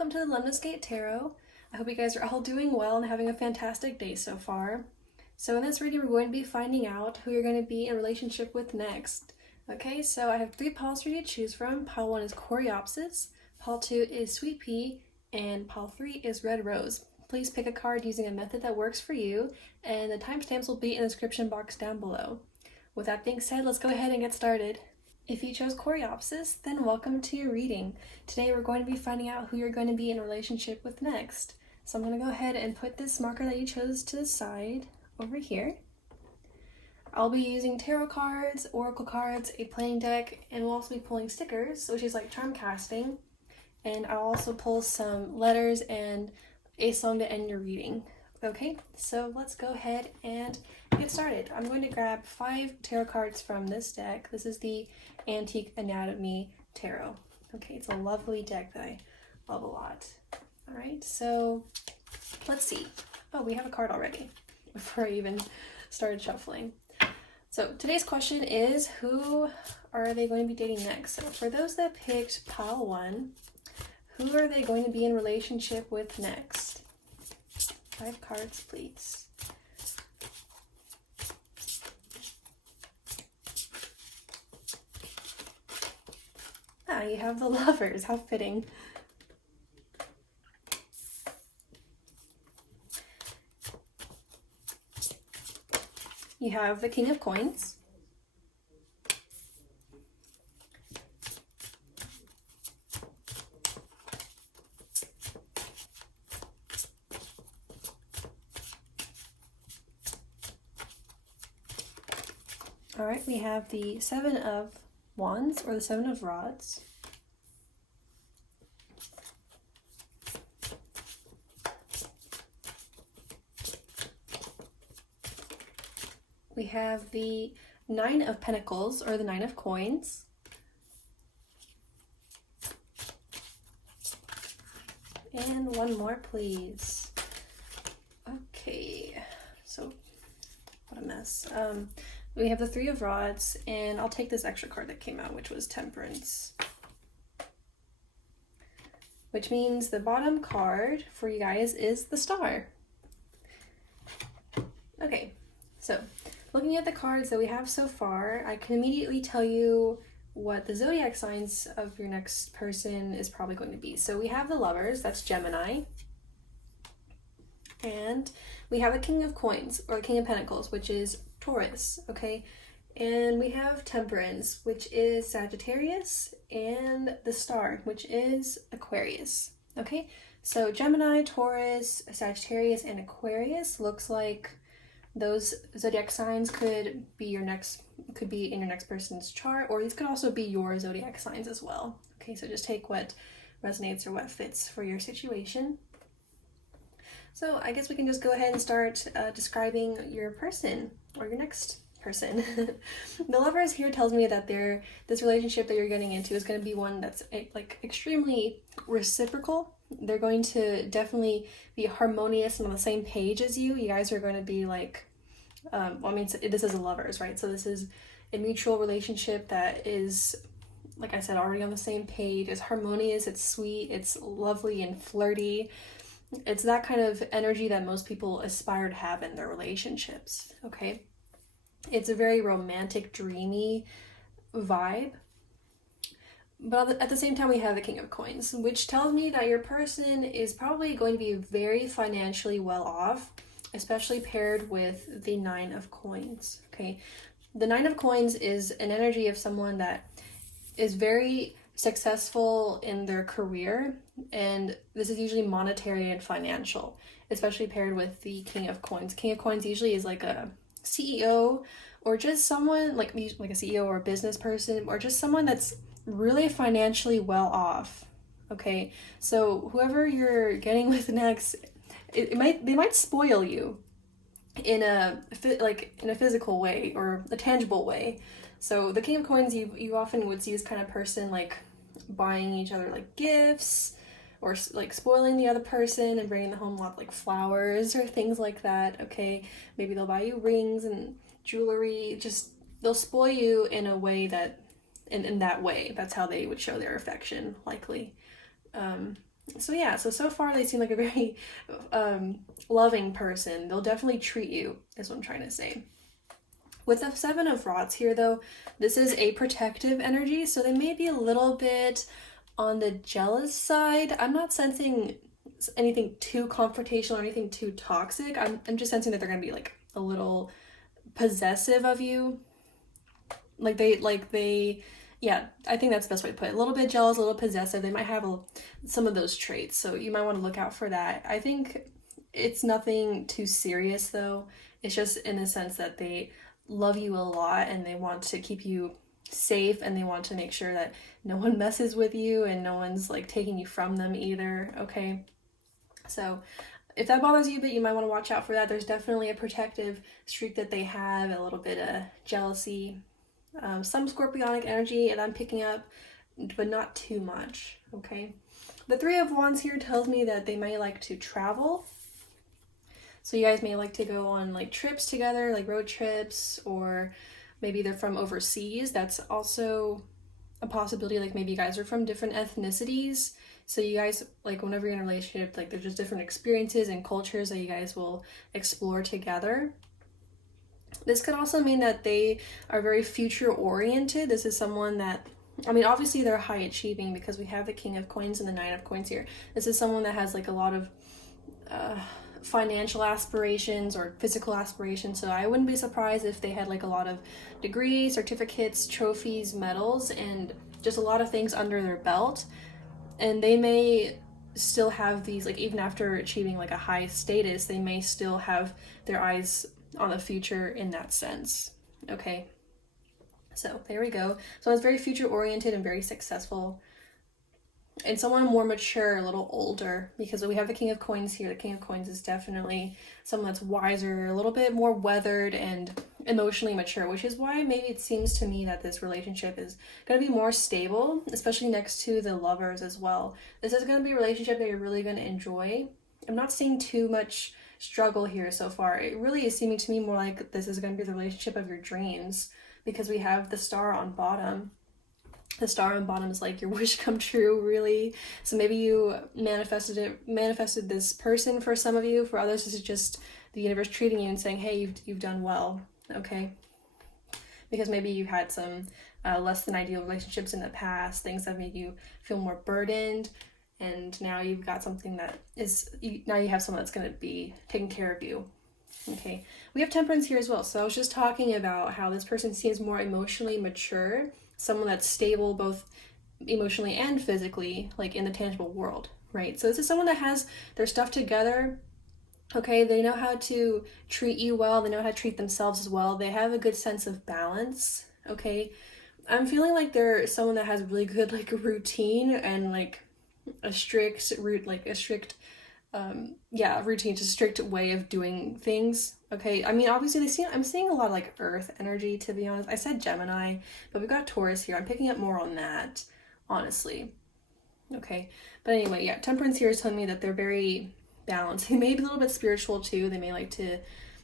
welcome to the Lemniscate Tarot. I hope you guys are all doing well and having a fantastic day so far. So in this reading, we're going to be finding out who you're going to be in relationship with next. Okay, so I have 3 piles for you to choose from. Pile 1 is coreopsis, pile 2 is sweet pea, and pile 3 is red rose. Please pick a card using a method that works for you, and the timestamps will be in the description box down below. With that being said, let's go ahead and get started. If you chose coreopsis, then welcome to your reading. Today we're going to be finding out who you're going to be in a relationship with next. So I'm going to go ahead and put this marker that you chose to the side over here. I'll be using tarot cards, oracle cards, a playing deck, and we'll also be pulling stickers, which is like charm casting. And I'll also pull some letters and a song to end your reading. Okay, so let's go ahead and get started. I'm going to grab 5 tarot cards from this deck. This is the Antique Anatomy Tarot. Okay, it's a lovely deck that I love a lot. All right, so let's see. Oh, we have a card already before I even started shuffling. So today's question is, who are they going to be dating next? So for those that picked pile 1, who are they going to be in relationship with next? 5 cards, please. Ah, you have the Lovers. How fitting. You have the King of Coins. All right, we have the 7 of Wands, or the 7 of Rods. We have the 9 of Pentacles, or the 9 of Coins. And one more, please. Okay, so what a mess. We have the 3 of Rods, and I'll take this extra card that came out, which was Temperance. Which means the bottom card for you guys is the Star. Okay, so looking at the cards that we have so far, I can immediately tell you what the zodiac signs of your next person is probably going to be. So we have the Lovers, that's Gemini. And we have the King of Coins, or the King of Pentacles, which is Taurus, okay? And we have Temperance, which is Sagittarius, and the Star, which is Aquarius, okay? So Gemini, Taurus, Sagittarius, and Aquarius looks like those zodiac signs could be in your next person's chart, or these could also be your zodiac signs as well. Okay, so just take what resonates or what fits for your situation. So I guess we can just go ahead and start describing your person, or your next person. The Lovers here tells me that this relationship that you're getting into is going to be one that's like extremely reciprocal. They're going to definitely be harmonious and on the same page as you. You guys are going to be like, this is a Lovers, right? So this is a mutual relationship that is, like I said, already on the same page. It's harmonious, it's sweet, it's lovely and flirty. It's that kind of energy that most people aspire to have in their relationships, okay? It's a very romantic, dreamy vibe. But at the same time, we have the King of Coins, which tells me that your person is probably going to be very financially well off, especially paired with the 9 of Coins, okay? The 9 of Coins is an energy of someone that is very successful in their career, and this is usually monetary and financial, especially paired with the King of Coins. King of Coins usually is like a CEO, or just someone like a CEO or a business person, or just someone that's really financially well off. Okay, so whoever you're getting with next, they might spoil you in a physical way or a tangible way. So the King of Coins, you often would see this kind of person like buying each other like gifts, or like spoiling the other person and bringing them home a lot of like flowers or things like that. Okay, maybe they'll buy you rings and jewelry. Just they'll spoil you in a way that in that way, that's how they would show their affection, likely. So yeah, so far they seem like a very loving person. They'll definitely treat you, is what I'm trying to say. With the Seven of Rods here, though, this is a protective energy, so they may be a little bit on the jealous side. I'm not sensing anything too confrontational or anything too toxic. I'm just sensing that they're going to be like a little possessive of you. Yeah, I think that's the best way to put it. A little bit jealous, a little possessive. They might have some of those traits, so you might want to look out for that. I think it's nothing too serious, though. It's just in the sense that they love you a lot and they want to keep you safe, and they want to make sure that no one messes with you and no one's like taking you from them either, okay? So if that bothers you, but you might want to watch out for that. There's definitely a protective streak that they have, a little bit of jealousy, some scorpionic energy, and I'm picking up, but not too much, okay? The Three of Wands here tells me that they may like to travel. So you guys may like to go on like trips together, like road trips, or maybe they're from overseas. That's also a possibility. Like maybe you guys are from different ethnicities. So you guys, like whenever you're in a relationship, like there's just different experiences and cultures that you guys will explore together. This could also mean that they are very future oriented. This is someone that, I mean, obviously they're high achieving because we have the King of Coins and the Nine of Coins here. This is someone that has like a lot of financial aspirations or physical aspirations. So I wouldn't be surprised if they had like a lot of degrees, certificates, trophies, medals, and just a lot of things under their belt. And they may still have these, like even after achieving like a high status, they may still have their eyes on the future in that sense. Okay, so there we go. So it's very future oriented and very successful, and someone more mature, a little older, because we have the King of Coins here. The King of Coins is definitely someone that's wiser, a little bit more weathered and emotionally mature, which is why maybe it seems to me that this relationship is going to be more stable, especially next to the Lovers as well. This is going to be a relationship that you're really going to enjoy. I'm not seeing too much struggle here so far. It really is seeming to me more like this is going to be the relationship of your dreams, because we have the Star on bottom. The Star on bottom is like your wish come true, really. So maybe you manifested this person for some of you. For others, this is just the universe treating you and saying, hey, you've done well, okay? Because maybe you had some less than ideal relationships in the past, things that made you feel more burdened, and now you've got something that is, now you have someone that's going to be taking care of you. Okay, we have Temperance here as well. So I was just talking about how this person seems more emotionally mature, someone that's stable both emotionally and physically, like in the tangible world, right? So this is someone that has their stuff together. Okay, they know how to treat you well, they know how to treat themselves as well, they have a good sense of balance. Okay, I'm feeling like they're someone that has really good like routine and like a strict routine, just a strict way of doing things. Okay, I mean, obviously I'm seeing a lot of like earth energy, to be honest. I said Gemini, but we've got Taurus here. I'm picking up more on that, honestly. Okay, but anyway, yeah, Temperance here is telling me that they're very balanced. They may be a little bit spiritual too. They may like to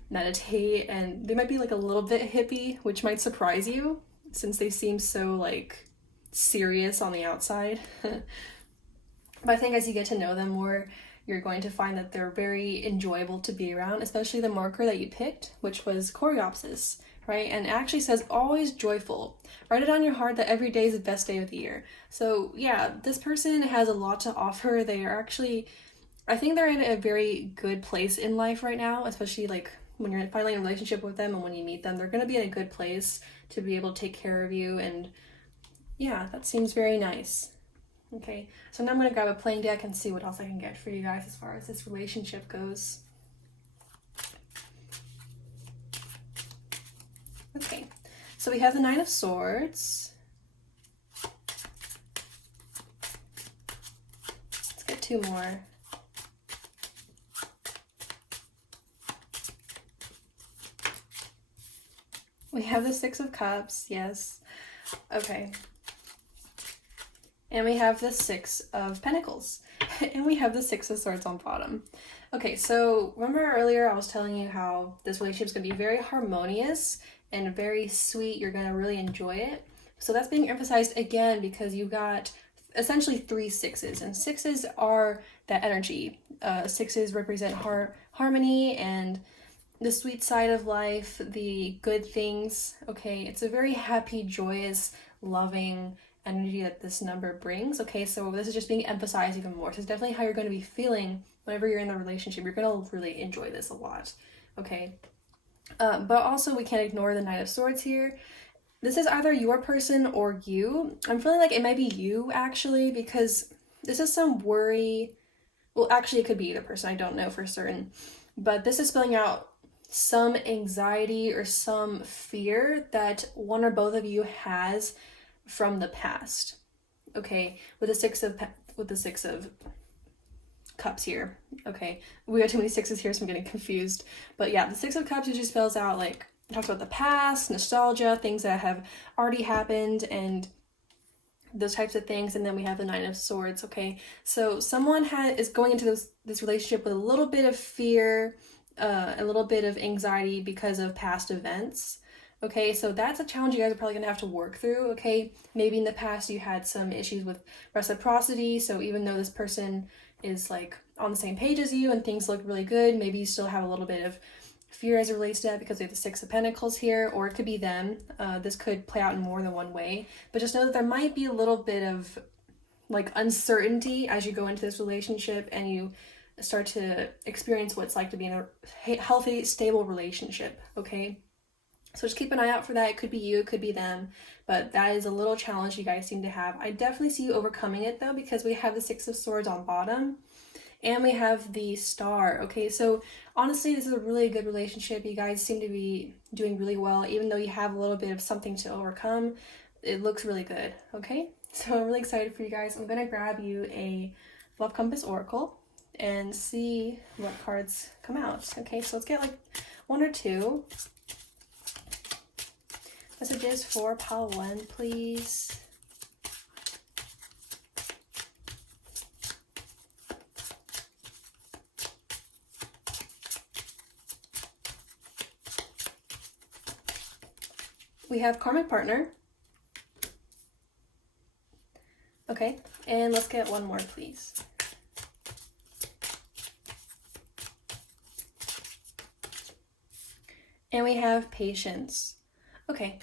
meditate, and they might be like a little bit hippie, which might surprise you since they seem so like serious on the outside. But I think as you get to know them more, you're going to find that they're very enjoyable to be around, especially the marker that you picked, which was coreopsis, right? And it actually says always joyful. Write it on your heart that every day is the best day of the year. So yeah, this person has a lot to offer. They are actually, I think they're in a very good place in life right now, especially like when you're finally in a relationship with them and when you meet them, they're going to be in a good place to be able to take care of you. And yeah, that seems very nice. Okay, so now I'm going to grab a playing deck and see what else I can get for you guys as far as this relationship goes. Okay, so we have the Nine of Swords. Let's get two more. We have the Six of Cups, yes. Okay. And we have the Six of Pentacles. And we have the Six of Swords on bottom. Okay, so remember earlier I was telling you how this relationship is going to be very harmonious and very sweet. You're going to really enjoy it. So that's being emphasized again because you got essentially 3 sixes, and sixes are that energy. Sixes represent harmony and the sweet side of life, the good things. Okay, it's a very happy, joyous, loving energy that this number brings. Okay, so this is just being emphasized even more. So it's definitely how you're going to be feeling whenever you're in the relationship. You're going to really enjoy this a lot. Okay, but also we can't ignore the Knight of Swords here. This is either your person or you. I'm feeling like it might be you, actually, because this is some worry. Well, actually, it could be either person. I don't know for certain. But this is spelling out some anxiety or some fear that one or both of you has from the past. Okay, with the six of cups here. Okay, we got too many sixes here, so I'm getting confused. But yeah, the Six of Cups usually spells out like, it talks about the past, nostalgia, things that have already happened, and those types of things. And then we have the Nine of Swords. Okay, so someone is going into this relationship with a little bit of fear, a little bit of anxiety because of past events. Okay, so that's a challenge you guys are probably gonna have to work through. Okay, maybe in the past you had some issues with reciprocity, so even though this person is like on the same page as you and things look really good, maybe you still have a little bit of fear as it relates to that because we have the Six of Pentacles here, or it could be them. This could play out in more than one way, but just know that there might be a little bit of like uncertainty as you go into this relationship and you start to experience what it's like to be in a healthy, stable relationship. Okay, so just keep an eye out for that. It could be you, it could be them, but that is a little challenge you guys seem to have. I definitely see you overcoming it though, because we have the Six of Swords on bottom and we have the Star. Okay, so honestly, this is a really good relationship. You guys seem to be doing really well, even though you have a little bit of something to overcome. It looks really good. Okay, so I'm really excited for you guys. I'm gonna grab you a Love Compass Oracle and see what cards come out. Okay, so let's get like one or two messages for pile 1, please. We have karmic partner. Okay, and let's get one more, please. And we have patience. Okay,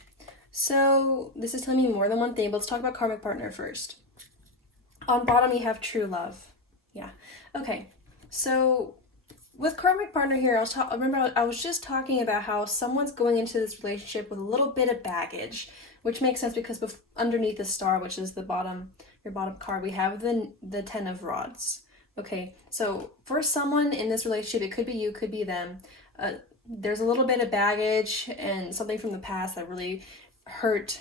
so this is telling me more than one thing, but let's talk about karmic partner first. On bottom, you have true love. Yeah, okay, so with karmic partner here, I was just talking about how someone's going into this relationship with a little bit of baggage, which makes sense because underneath the Star, which is your bottom card, we have the Ten of Rods. Okay, so for someone in this relationship, it could be you, could be them. There's a little bit of baggage and something from the past that really hurt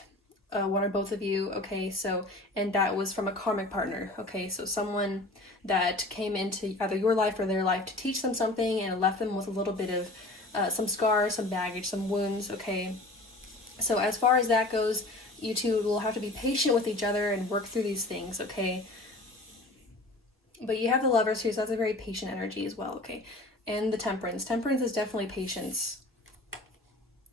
one or both of you. Okay, so, and that was from a karmic partner. Okay, so someone that came into either your life or their life to teach them something and left them with a little bit of some scars, some baggage, some wounds. Okay, so as far as that goes, you two will have to be patient with each other and work through these things. Okay, but you have the Lovers here, so that's a very patient energy as well. Okay, and the Temperance. Temperance is definitely patience.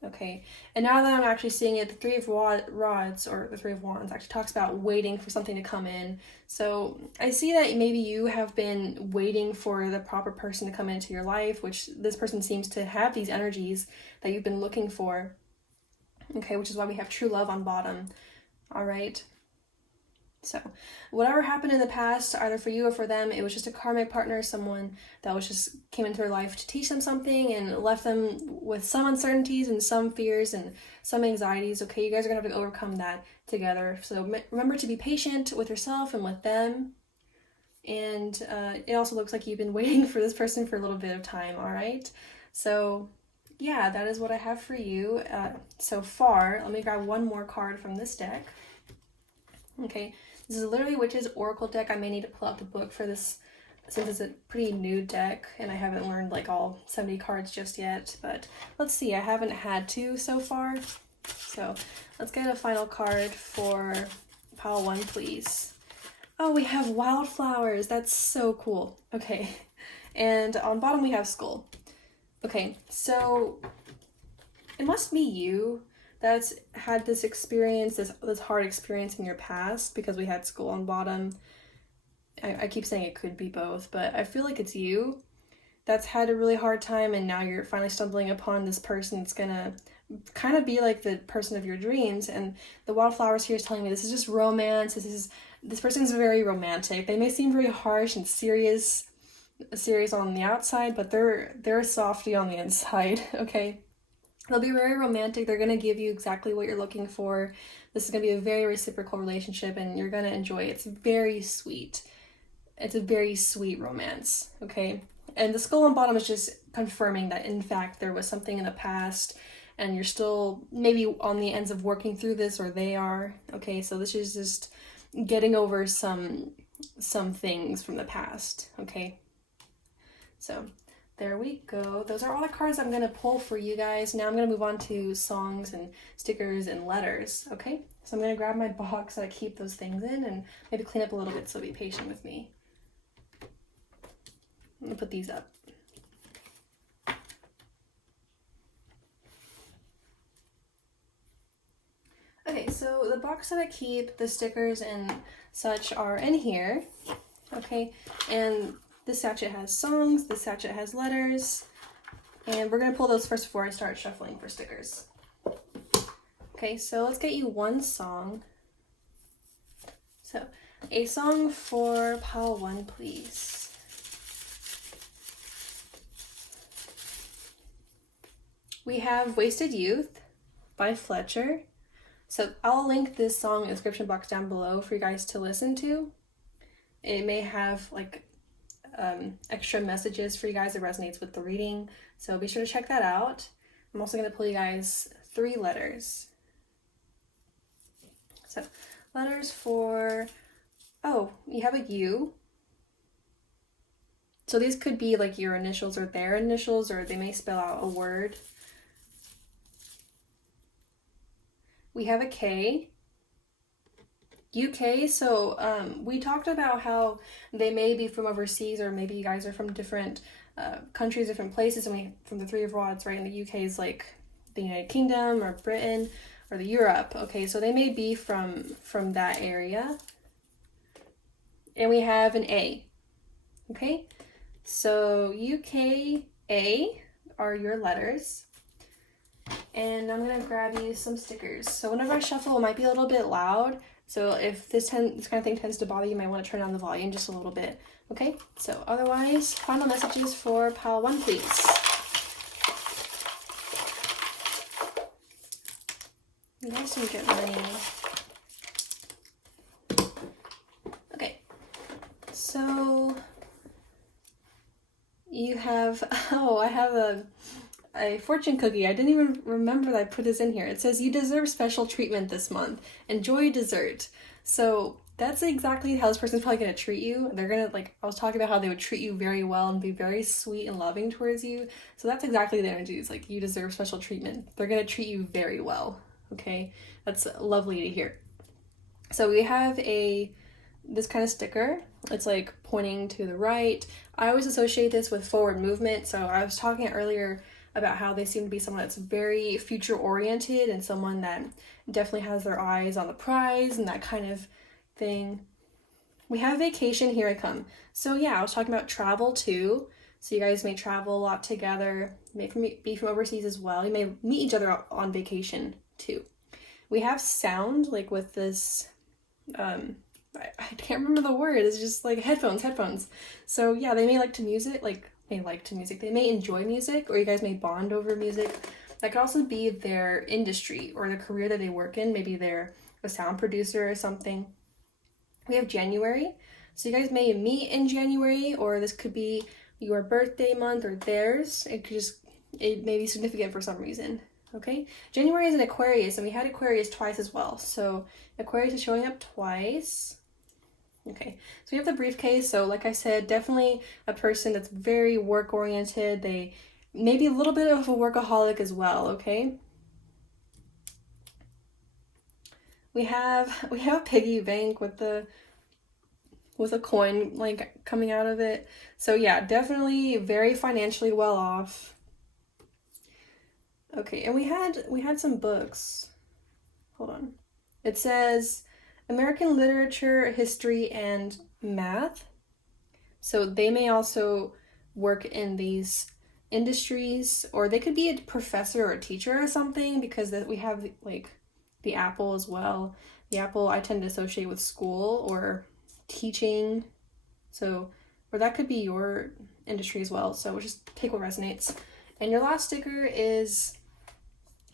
Okay, and now that I'm actually seeing it, the Three of Rods, or the Three of Wands, actually talks about waiting for something to come in. So I see that maybe you have been waiting for the proper person to come into your life, which this person seems to have these energies that you've been looking for. Okay, which is why we have true love on bottom. All right. So whatever happened in the past, either for you or for them, it was just a karmic partner, someone that came into their life to teach them something and left them with some uncertainties and some fears and some anxieties. Okay, you guys are gonna have to overcome that together. So remember to be patient with yourself and with them. And it also looks like you've been waiting for this person for a little bit of time. All right, so yeah, that is what I have for you so far. Let me grab one more card from this deck. Okay, this is literally Witch's Oracle deck. I may need to pull out the book for this since it's a pretty new deck and I haven't learned like all 70 cards just yet, but let's see, I haven't had to so far. So let's get a final card for pile 1, please. Oh, we have wildflowers. That's so cool. Okay, and on bottom we have Skull. Okay, so it must be you, that's had this experience, this hard experience in your past because we had skull on bottom. I keep saying it could be both, but I feel like it's you that's had a really hard time, and now you're finally stumbling upon this person that's gonna kind of be like the person of your dreams. And the wildflowers here is telling me this is just romance. This person is very romantic. They may seem very harsh and serious on the outside, but they're softy on the inside. Okay, they'll be very romantic. They're gonna give you exactly what you're looking for. This is gonna be a very reciprocal relationship, and you're gonna enjoy it. It's very sweet. It's a very sweet romance. Okay. And the skull on bottom is just confirming that, in fact, there was something in the past and you're still maybe on the ends of working through this, or they are. Okay, so this is just getting over some things from the past. Okay, so there we go. Those are all the cards I'm going to pull for you guys. Now I'm going to move on to songs and stickers and letters. Okay, so I'm going to grab my box that I keep those things in and maybe clean up a little bit, so be patient with me. I'm gonna put these up. Okay, so the box that I keep the stickers and such are in here. Okay, and this sachet has songs, this sachet has letters, and we're gonna pull those first before I start shuffling for stickers. Okay, so let's get you one song. So, a song for pile 1, please. We have Wasted Youth by Fletcher. So I'll link this song in the description box down below for you guys to listen to. It may have like extra messages for you guys that resonates with the reading, so be sure to check that out. I'm also going to pull you guys 3 letters. So letters for, oh, you have a U. So these could be like your initials or their initials, or they may spell out a word. We have a K. UK, so we talked about how they may be from overseas, or maybe you guys are from different countries, different places, and from the 3 of Rods, right? And the UK is like the United Kingdom or Britain or the Europe. Okay, so they may be from that area. And we have an A. Okay, so UK A are your letters. And I'm gonna grab you some stickers. So whenever I shuffle, it might be a little bit loud. So if this kind of thing tends to bother you, you might want to turn down the volume just a little bit. Okay, so otherwise, final messages for pile 1, please. You guys didn't get money. Okay, so you have, oh, I have a fortune cookie. I didn't even remember that I put this in here. It says, you deserve special treatment this month. Enjoy dessert. So that's exactly how this person's probably going to treat you. They're going to, like, I was talking about how they would treat you very well and be very sweet and loving towards you. So that's exactly the energy. It's like, you deserve special treatment. They're going to treat you very well. Okay. That's lovely to hear. So we have this kind of sticker. It's like pointing to the right. I always associate this with forward movement. So I was talking earlier about how they seem to be someone that's very future oriented and someone that definitely has their eyes on the prize and that kind of thing. We have vacation, here I come. So yeah, I was talking about travel too. So you guys may travel a lot together, may be from overseas as well. You may meet each other on vacation too. We have sound, like with this, I can't remember the word. It's just like headphones. So yeah, they may like to music, they may enjoy music, or you guys may bond over music. That could also be their industry or the career that they work in. Maybe they're a sound producer or something. We have January. So you guys may meet in January, or this could be your birthday month or theirs. It may be significant for some reason. Okay. January is an Aquarius, and we had Aquarius twice as well. So Aquarius is showing up twice. Okay, so we have the briefcase. So like I said, definitely a person that's very work oriented. They may be a little bit of a workaholic as well. Okay, we have a piggy bank with a coin like coming out of it. So yeah, definitely very financially well off. Okay, and we had some books. Hold on. It says American literature, history, and math. So they may also work in these industries, or they could be a professor or a teacher or something, because we have like the apple as well. The apple I tend to associate with school or teaching. So, or that could be your industry as well. So just pick what resonates. And your last sticker is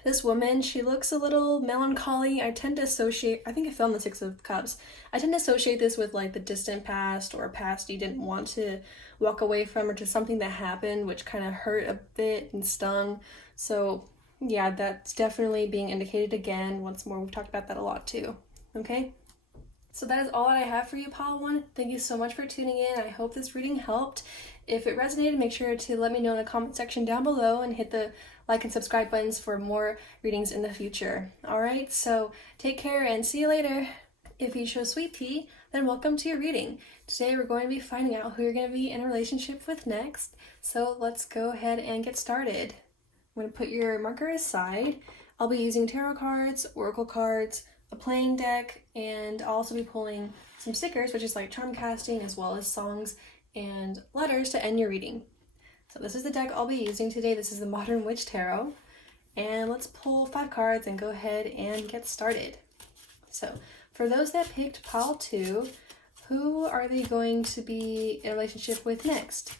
this woman. She looks a little melancholy. I tend to associate, I think I found the Six of Cups. I tend to associate this with like the distant past, or a past you didn't want to walk away from, or to something that happened which kind of hurt a bit and stung. So yeah, that's definitely being indicated again. Once more, we've talked about that a lot too. Okay? So that is all that I have for you, Pile 1. Thank you so much for tuning in. I hope this reading helped. If it resonated, make sure to let me know in the comment section down below, and hit the like and subscribe buttons for more readings in the future. Alright, so take care and see you later. If you chose sweet tea, then welcome to your reading. Today we're going to be finding out who you're going to be in a relationship with next. So let's go ahead and get started. I'm going to put your marker aside. I'll be using tarot cards, oracle cards, a playing deck, and I'll also be pulling some stickers, which is like charm casting, as well as songs and letters to end your reading. So this is the deck I'll be using today. This is the Modern Witch Tarot. And let's pull 5 cards and go ahead and get started. So for those that picked pile 2, who are they going to be in a relationship with next?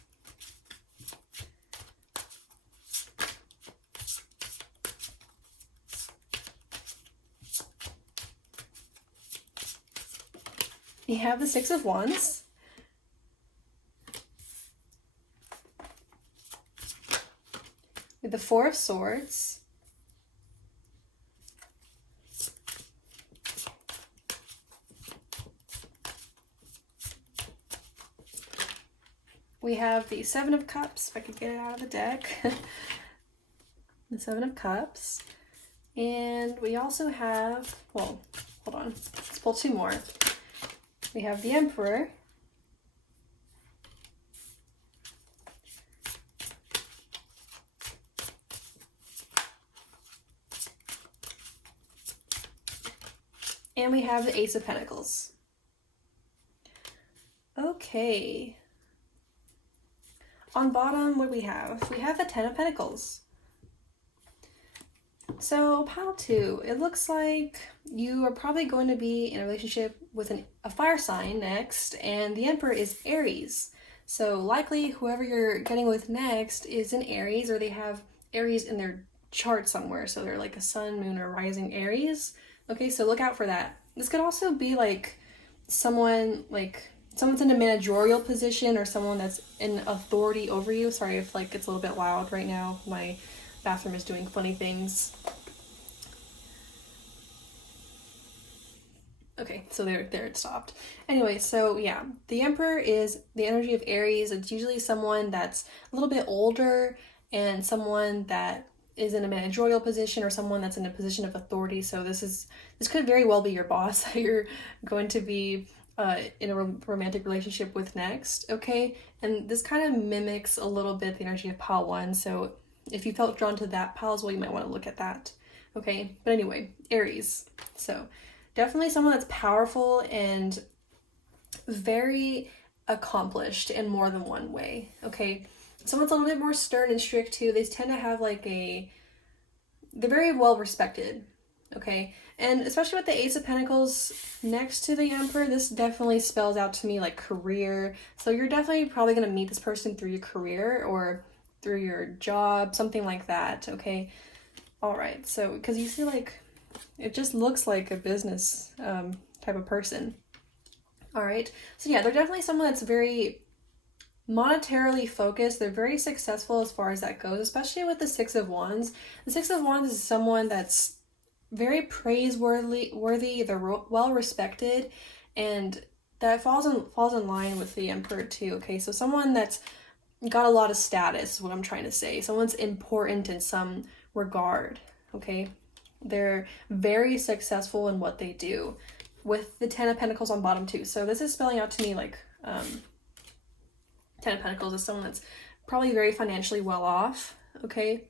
You have the Six of Wands. With the Four of Swords. We have the Seven of Cups, if I could get it out of the deck. The Seven of Cups. And we also have, well, hold on, let's pull 2 more. We have the Emperor. And we have the Ace of Pentacles. Okay. On bottom, what do we have? We have the Ten of Pentacles. So, pile 2, it looks like you are probably going to be in a relationship with a fire sign next, and the Emperor is Aries. So likely whoever you're getting with next is in Aries, or they have Aries in their chart somewhere. So they're like a sun, moon, or rising Aries. Okay, so look out for that. This could also be like someone's in a managerial position, or someone that's in authority over you. Sorry if like it's a little bit loud right now. My bathroom is doing funny things. Okay, so there it stopped. Anyway, so yeah, the Emperor is the energy of Aries. It's usually someone that's a little bit older, and someone that is in a managerial position, or someone that's in a position of authority. So this could very well be your boss that you're going to be in a romantic relationship with next, okay? And this kind of mimics a little bit the energy of pile 1. So if you felt drawn to that pile as well, you might want to look at that, okay? But anyway, Aries. So definitely someone that's powerful and very accomplished in more than one way, okay? Someone's a little bit more stern and strict too. They tend to have they're very well respected, okay? And especially with the Ace of Pentacles next to the Emperor, this definitely spells out to me like career. So you're definitely probably going to meet this person through your career or through your job, something like that, okay? All right, so because you see it just looks like a business type of person. All right, so yeah, they're definitely someone that's very monetarily focused. They're very successful as far as that goes, especially with the Six of Wands. The Six of Wands is someone that's very praiseworthy. They're well respected, and that falls in line with the Emperor too. Okay, so someone that's got a lot of status is what I'm trying to say. Someone's important in some regard. Okay, they're very successful in what they do, with the Ten of Pentacles on bottom too. So this is spelling out to me like Ten of Pentacles is someone that's probably very financially well off, okay?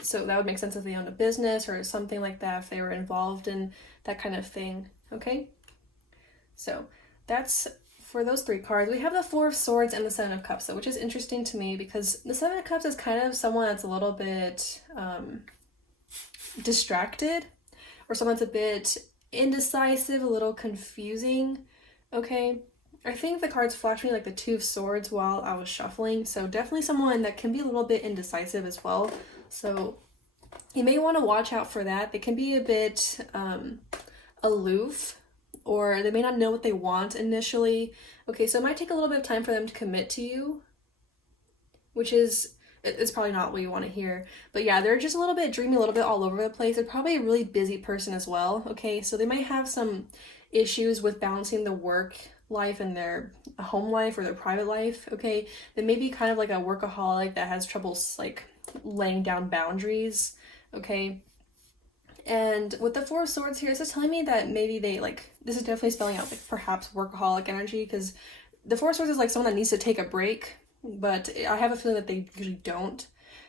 So that would make sense if they owned a business or something like that, if they were involved in that kind of thing, okay? So that's for those 3 cards. We have the Four of Swords and the Seven of Cups, though, which is interesting to me because the Seven of Cups is kind of someone that's a little bit distracted, or someone that's a bit indecisive, a little confusing, okay? I think the cards flashed me like the Two of Swords while I was shuffling, so definitely someone that can be a little bit indecisive as well. So you may want to watch out for that. They can be a bit aloof, or they may not know what they want initially. Okay, so it might take a little bit of time for them to commit to you, which is, it's probably not what you want to hear. But yeah, they're just a little bit dreamy, a little bit all over the place. They're probably a really busy person as well, okay? So they might have some issues with balancing the work life and their home life or their private life, okay? They may be kind of like a workaholic that has trouble like laying down boundaries, okay? And with the Four of Swords here, this is telling me that maybe they this is definitely spelling out like perhaps workaholic energy, because the Four of Swords is like someone that needs to take a break, but I have a feeling that they usually don't,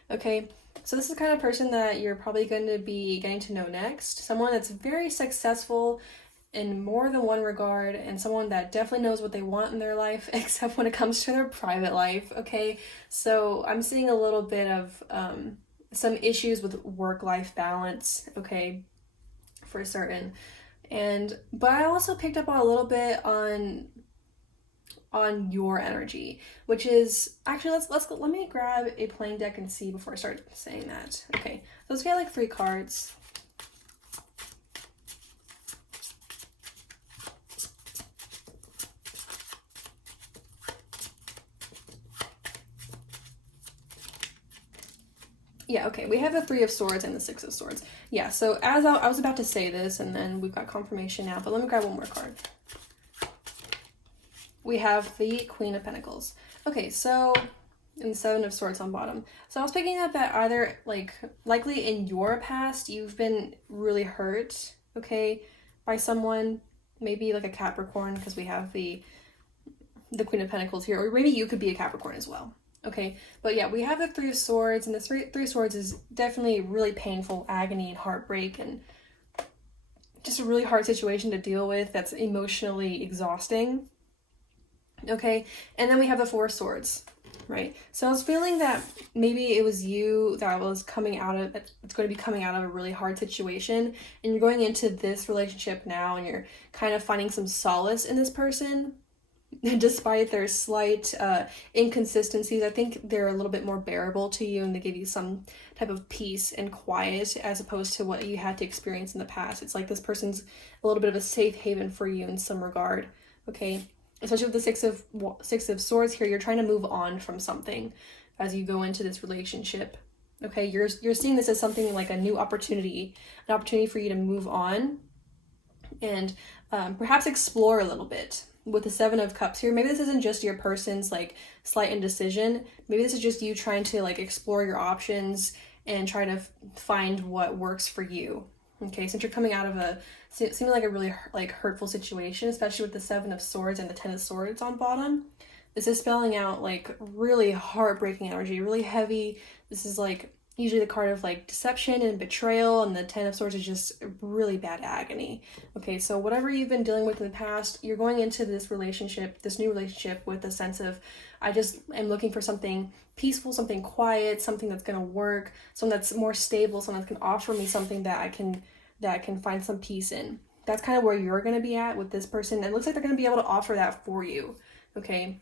okay? So this is the kind of person that you're probably going to be getting to know next. Someone that's very successful in more than one regard, and someone that definitely knows what they want in their life, except when it comes to their private life, okay? So I'm seeing a little bit of some issues with work-life balance, okay, for certain. But I also picked up on a little bit on your energy, which is actually, let me grab a playing deck and see before I start saying that. Okay, so let's get like 3 cards. Yeah, okay, we have the Three of Swords and the Six of Swords. Yeah, so as I was about to say this, and then we've got confirmation now, but let me grab one more card. We have the Queen of Pentacles. Okay, so, and the Seven of Swords on bottom. So I was picking up that either, likely in your past, you've been really hurt, okay, by someone, maybe like a Capricorn, because we have the Queen of Pentacles here, or maybe you could be a Capricorn as well. Okay, but yeah, we have the Three of Swords, and the Three of Swords is definitely really painful agony and heartbreak, and just a really hard situation to deal with that's emotionally exhausting. Okay, and then we have the Four of Swords, right? So I was feeling that maybe it was you that was coming out of, it's going to be coming out of a really hard situation, and you're going into this relationship now, and you're kind of finding some solace in this person. Despite their slight inconsistencies, I think they're a little bit more bearable to you, and they give you some type of peace and quiet as opposed to what you had to experience in the past. It's like this person's a little bit of a safe haven for you in some regard, okay? Especially with the Six of Swords here, you're trying to move on from something as you go into this relationship, okay? You're seeing this as something like a new opportunity, an opportunity for you to move on and perhaps explore a little bit. With the Seven of Cups here, maybe this isn't just your person's like slight indecision. Maybe this is just you trying to like explore your options and try to find what works for you. Okay, since you're coming out of a seeming like a really like hurtful situation, especially with the Seven of Swords and the Ten of Swords on bottom, this is spelling out like really heartbreaking energy, really heavy. This is like usually the card of like deception and betrayal, and the Ten of Swords is just really bad agony. Okay, so whatever you've been dealing with in the past, you're going into this relationship, this new relationship, with a sense of, I just am looking for something peaceful, something quiet, something that's going to work, something that's more stable, something that can offer me something that I can find some peace in. That's kind of where you're going to be at with this person. And it looks like they're going to be able to offer that for you. Okay,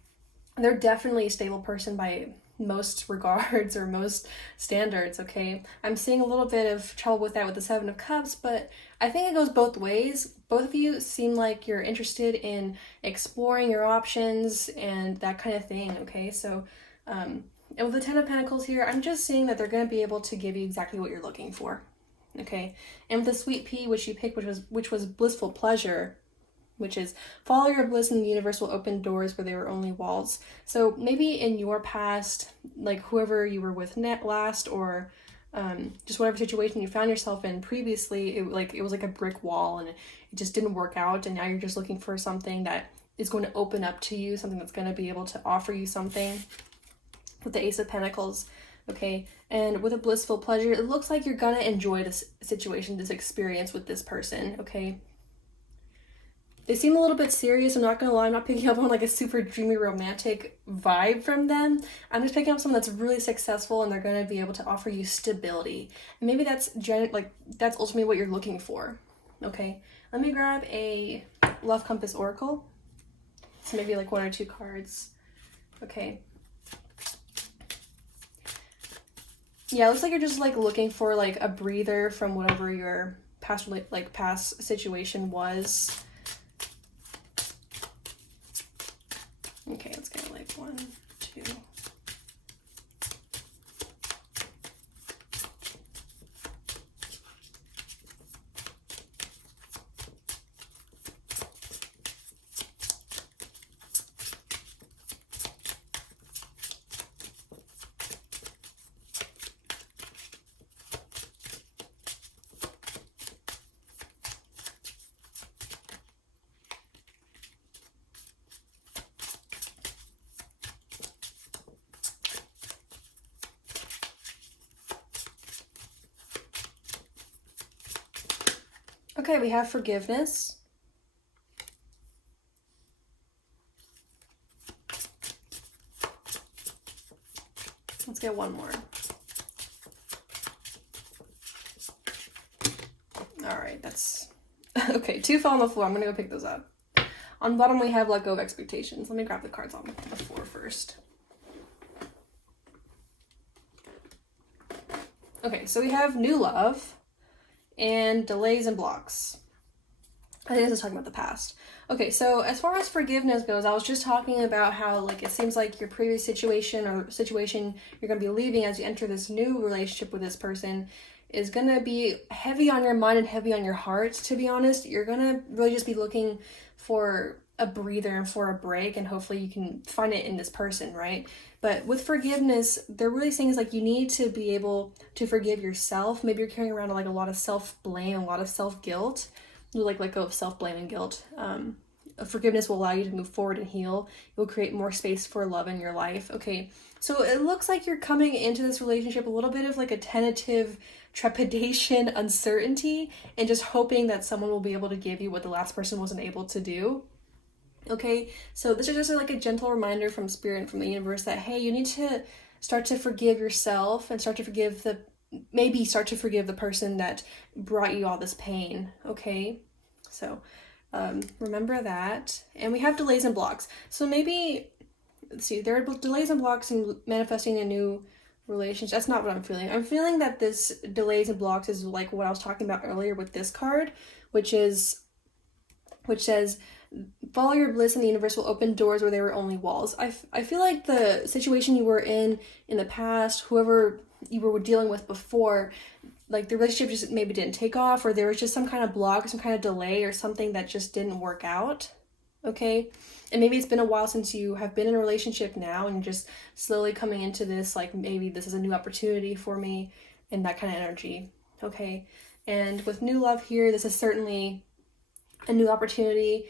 they're definitely a stable person by most regards or most standards, okay? I'm seeing a little bit of trouble with that with the Seven of Cups, but I think it goes both ways. Both of you seem like you're interested in exploring your options and that kind of thing, okay? So, and with the Ten of Pentacles here, I'm just seeing that they're going to be able to give you exactly what you're looking for, okay? And with the Sweet Pea, which you picked, which was blissful pleasure, which is follow your bliss and the universe will open doors where there were only walls. So maybe in your past, like whoever you were with last, or just whatever situation you found yourself in previously, it was like a brick wall and it just didn't work out, and now you're just looking for something that is going to open up to you, something that's going to be able to offer you something. With the Ace of Pentacles, okay? And with a blissful pleasure, it looks like you're gonna enjoy this situation, this experience with this person, okay? They seem a little bit serious. I'm not gonna lie, I'm not picking up on like a super dreamy romantic vibe from them. I'm just picking up someone that's really successful and they're gonna be able to offer you stability. And maybe that's that's ultimately what you're looking for. Okay, let me grab a Love Compass Oracle. So maybe like 1 or 2 cards. Okay. Yeah, it looks like you're just like looking for like a breather from whatever your past situation was. Okay, let's get like 1, 2. Okay, we have forgiveness. Let's get one more. All right, that's okay. 2 fell on the floor. I'm gonna go pick those up. On the bottom, we have let go of expectations. Let me grab the cards on the floor first. Okay, so we have new love and delays and blocks. I think this is talking about the past. Okay, so as far as forgiveness goes, I was just talking about how like it seems like your previous situation you're going to be leaving as you enter this new relationship with this person is going to be heavy on your mind and heavy on your heart, to be honest. You're going to really just be looking for a breather and for a break, and hopefully you can find it in this person, right? But with forgiveness, they're really saying is like you need to be able to forgive yourself. Maybe you're carrying around like a lot of self-blame, a lot of self-guilt. You like let go of self-blame and guilt. Forgiveness will allow you to move forward and heal. It will create more space for love in your life. Okay, so it looks like you're coming into this relationship a little bit of like a tentative trepidation, uncertainty, and just hoping that someone will be able to give you what the last person wasn't able to do. Okay, so this is just like a gentle reminder from Spirit and from the universe that, hey, you need to start to forgive yourself and start to forgive the person that brought you all this pain, okay? So remember that. And we have delays and blocks. So maybe, let's see, there are delays and blocks in manifesting a new relationship. That's not what I'm feeling. I'm feeling that this delays and blocks is like what I was talking about earlier with this card, which says, follow your bliss and the universe will open doors where there were only walls. I feel like the situation you were in the past, whoever you were dealing with before, like the relationship just maybe didn't take off, or there was just some kind of block, some kind of delay or something that just didn't work out, okay? And maybe it's been a while since you have been in a relationship now and you're just slowly coming into this, like maybe this is a new opportunity for me and that kind of energy, okay? And with new love here, this is certainly a new opportunity.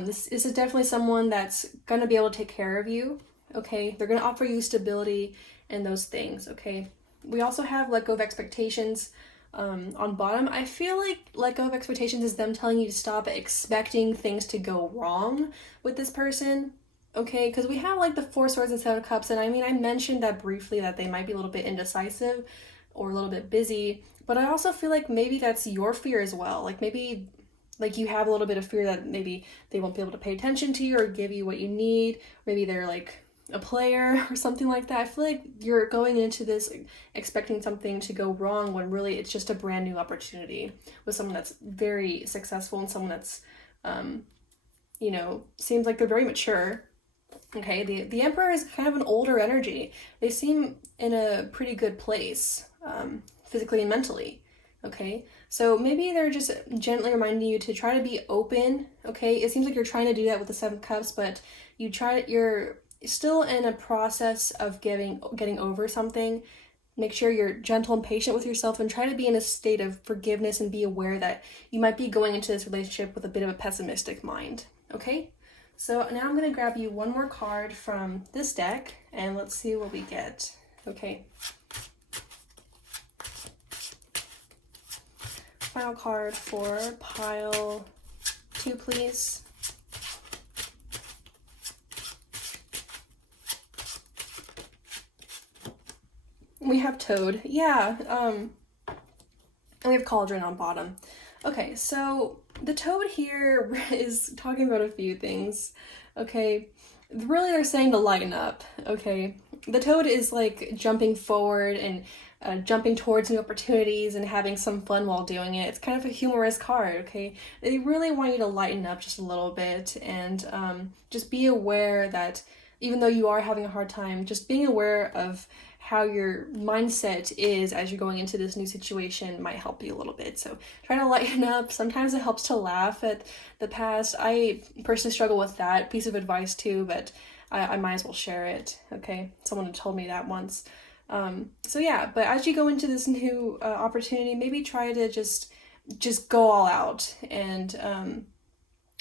This is definitely someone that's going to be able to take care of you, okay? They're going to offer you stability and those things, okay? We also have let go of expectations on bottom. I feel like let go of expectations is them telling you to stop expecting things to go wrong with this person, okay? Because we have like the 4 Swords and 7 Cups, and I mean, I mentioned that briefly that they might be a little bit indecisive or a little bit busy, but I also feel like maybe that's your fear as well. Like maybe like you have a little bit of fear that maybe they won't be able to pay attention to you or give you what you need. Maybe they're like a player or something like that. I feel like you're going into this expecting something to go wrong when really it's just a brand new opportunity with someone that's very successful and someone that's, seems like they're very mature. Okay, the Emperor is kind of an older energy. They seem in a pretty good place, physically and mentally. Okay, so maybe they're just gently reminding you to try to be open, okay? It seems like you're trying to do that with the 7 Cups, but you're still in a process of getting over something. Make sure you're gentle and patient with yourself and try to be in a state of forgiveness and be aware that you might be going into this relationship with a bit of a pessimistic mind, okay? So now I'm going to grab you one more card from this deck and let's see what we get. Okay. Final card for pile 2, please. We have Toad. Yeah, and we have Cauldron on bottom. Okay, so the Toad here is talking about a few things. Okay, really they're saying to lighten up. Okay, the Toad is like jumping forward and jumping towards new opportunities and having some fun while doing it. It's kind of a humorous card, okay? They really want you to lighten up just a little bit and just be aware that even though you are having a hard time, just being aware of how your mindset is as you're going into this new situation might help you a little bit. So try to lighten up. Sometimes it helps to laugh at the past. I personally struggle with that piece of advice too, but I might as well share it, okay? Someone had told me that once. So yeah, but as you go into this new opportunity, maybe try to just go all out and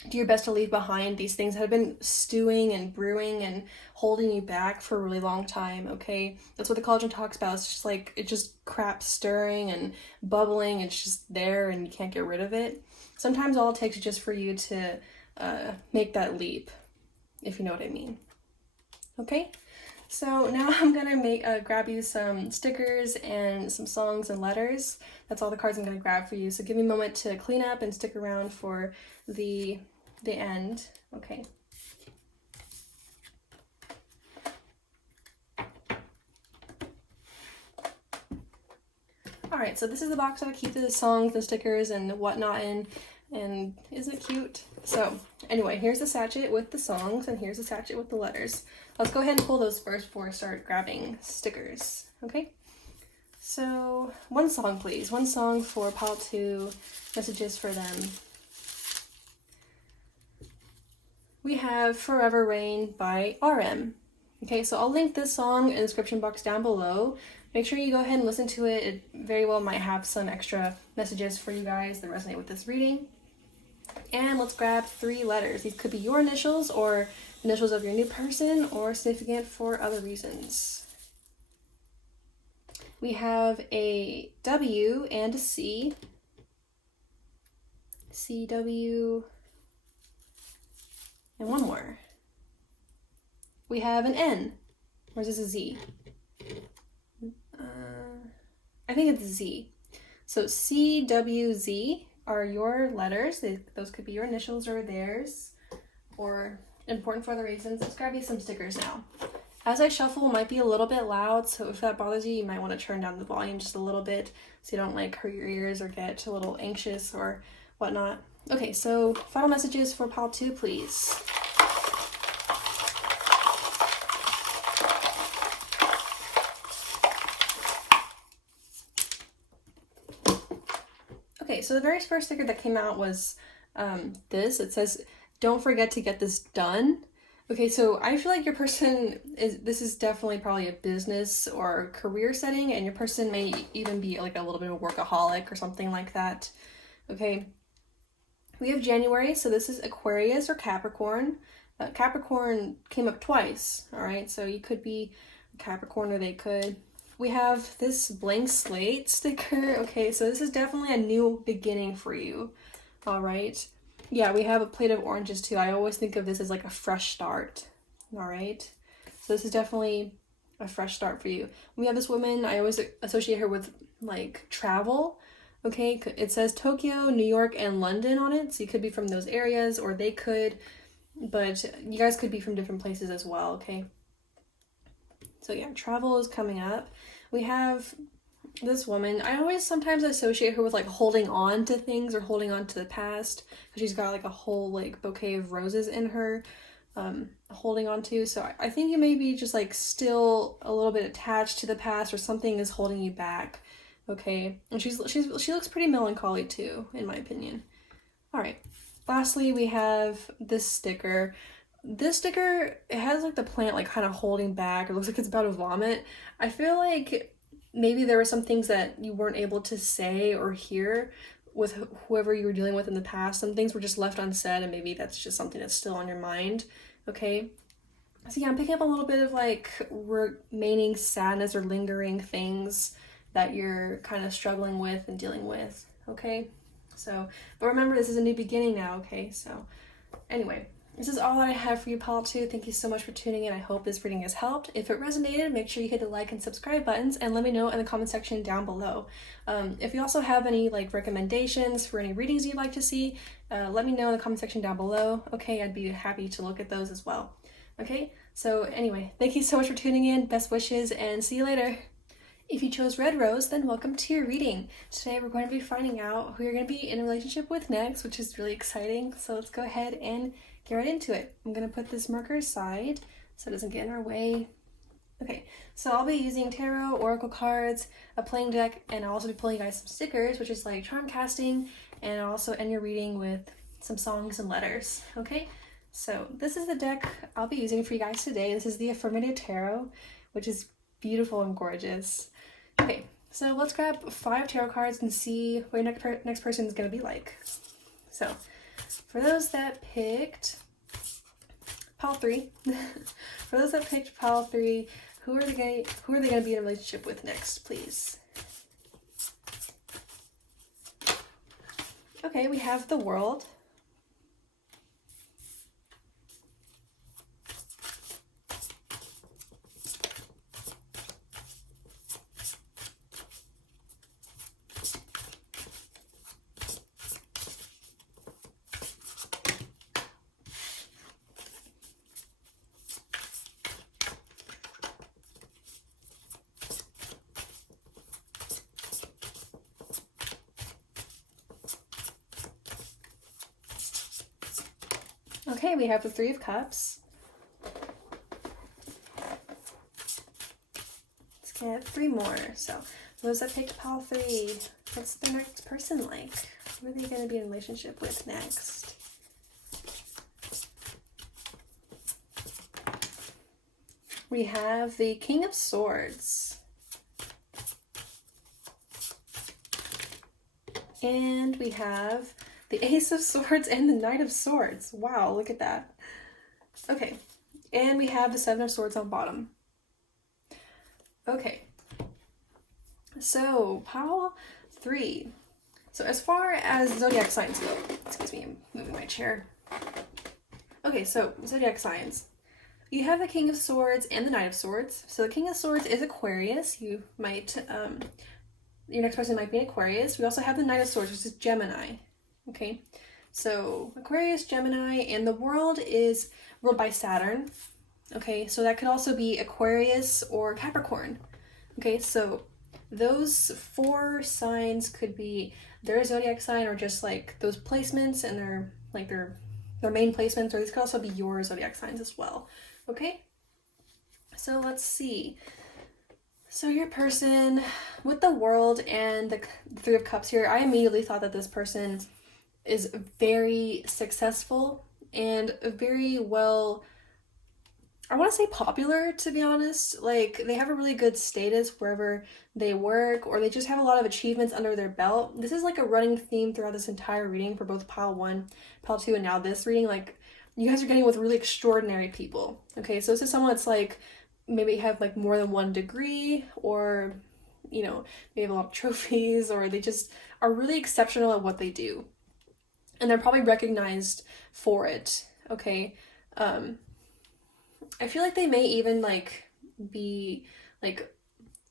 do your best to leave behind these things that have been stewing and brewing and holding you back for a really long time, okay? That's what the cauldron talks about. It's just like, it's just crap stirring and bubbling. It's just there and you can't get rid of it. Sometimes all it takes is just for you to make that leap, if you know what I mean. Okay? So now I'm gonna grab you some stickers and some songs and letters. That's all the cards I'm gonna grab for you. So give me a moment to clean up and stick around for the end. Okay. All right, so this is the box that I keep the songs, the stickers, and whatnot in. And isn't it cute? So anyway, here's the sachet with the songs and here's the sachet with the letters. Let's go ahead and pull those first before I start grabbing stickers, okay? So one song, please. One song for pile 2, messages for them. We have Forever Rain by RM. Okay, so I'll link this song in the description box down below. Make sure you go ahead and listen to it. It very well might have some extra messages for you guys that resonate with this reading. And let's grab 3 letters. These could be your initials or initials of your new person or significant for other reasons. We have a W and a C. CW. And one more. We have an N. Or is this a Z? I think it's a Z. So CWZ are your letters. Those could be your initials or theirs, or important for other reasons. Let's grab you some stickers now. As I shuffle, it might be a little bit loud, so if that bothers you, you might want to turn down the volume just a little bit so you don't like hurt your ears or get a little anxious or whatnot. Okay, so final messages for pile 2, please. Okay, so the very first sticker that came out was this. It says, "Don't forget to get this done." Okay, so I feel like your person this is definitely probably a business or career setting, and your person may even be like a little bit of a workaholic or something like that. Okay, we have January, so this is Aquarius or Capricorn. Capricorn came up twice, all right? So you could be Capricorn or they could. We have this blank slate sticker. Okay, so this is definitely a new beginning for you. All right. Yeah, we have a plate of oranges too. I always think of this as like a fresh start. All right. So this is definitely a fresh start for you. We have this woman, I always associate her with like travel. Okay, it says Tokyo, New York, and London on it. So you could be from those areas or they could, but you guys could be from different places as well, okay? So yeah, travel is coming up. We have this woman. I always sometimes associate her with like holding on to things or holding on to the past because she's got like a whole like bouquet of roses in her holding on to. So I think you may be just like still a little bit attached to the past or something is holding you back. Okay, and she looks pretty melancholy too, in my opinion. All right, lastly we have this sticker. This sticker, it has like the plant like kind of holding back. It looks like it's about to vomit. I feel like maybe there were some things that you weren't able to say or hear with whoever you were dealing with in the past. Some things were just left unsaid and maybe that's just something that's still on your mind, okay? So yeah, I'm picking up a little bit of like remaining sadness or lingering things that you're kind of struggling with and dealing with, okay? So, but remember, this is a new beginning now, okay? So, anyway, this is all that I have for you, Pile 2. Thank you so much for tuning in. I hope this reading has helped. If it resonated, make sure you hit the like and subscribe buttons and let me know in the comment section down below. If you also have any like recommendations for any readings you'd like to see, let me know in the comment section down below. Okay, I'd be happy to look at those as well. Okay, so anyway, thank you so much for tuning in. Best wishes and see you later. If you chose Red Rose, then welcome to your reading. Today we're going to be finding out who you're going to be in a relationship with next, which is really exciting. So let's go ahead and get right into it. I'm going to put this marker aside so it doesn't get in our way. Okay, so I'll be using tarot, oracle cards, a playing deck, and I'll also be pulling you guys some stickers, which is like charm casting, and I'll also end your reading with some songs and letters, okay? So this is the deck I'll be using for you guys today. This is the Affirmative Tarot, which is beautiful and gorgeous. Okay, so let's grab 5 tarot cards and see what your next person is going to be like. So, for those that picked Pile 3, for those that picked Pile 3, who are they going to be in a relationship with next, please? Okay, we have the World. Okay, we have the 3 of Cups. Let's get 3 more. So, those that picked Pile 3, what's the next person like? Who are they going to be in a relationship with next? We have the King of Swords. And we have the Ace of Swords and the Knight of Swords. Wow, look at that. Okay, and we have the 7 of Swords on bottom. Okay, so Pile 3. So as far as zodiac signs go, excuse me, I'm moving my chair. Okay, so zodiac signs. You have the King of Swords and the Knight of Swords. So the King of Swords is Aquarius. You might, your next person might be an Aquarius. We also have the Knight of Swords, which is Gemini. Okay, so Aquarius, Gemini, and the World is ruled by Saturn. Okay, so that could also be Aquarius or Capricorn. Okay, so those 4 signs could be their zodiac sign or just like those placements and their main placements, or these could also be your zodiac signs as well. Okay, so let's see. So your person with the World and the 3 of Cups here, I immediately thought that this person is very successful and very well, I want to say popular, to be honest. Like, they have a really good status wherever they work, or they just have a lot of achievements under their belt. This is like a running theme throughout this entire reading for both Pile 1, Pile 2, and now this reading. Like, you guys are getting with really extraordinary people. Okay, so this is someone that's like, maybe have like more than 1 degree, or, you know, they have a lot of trophies, or they just are really exceptional at what they do. And they're probably recognized for it, okay? I feel like they may even, like, be, like,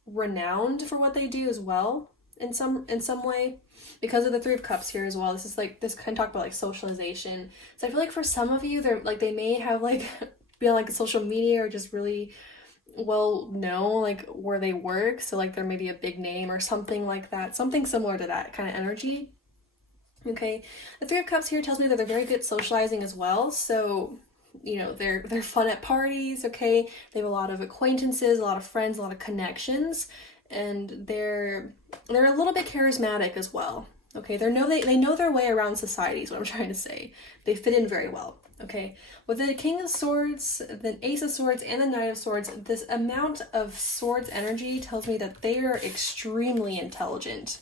renowned for what they do as well in some way, because of the 3 of Cups here as well. This is, like, this kind of talk about, like, socialization. So I feel like for some of you, they're, like, they may have, like, be on, like, social media or just really well known, like, where they work. So, like, they're maybe a big name or something like that. Something similar to that kind of energy. Okay, the 3 of Cups here tells me that they're very good at socializing as well. So, you know, they're fun at parties, okay? They have a lot of acquaintances, a lot of friends, a lot of connections, and they're a little bit charismatic as well. Okay, they know their way around society is what I'm trying to say. They fit in very well. Okay, with the King of Swords, the Ace of Swords, and the Knight of Swords, this amount of swords energy tells me that they are extremely intelligent.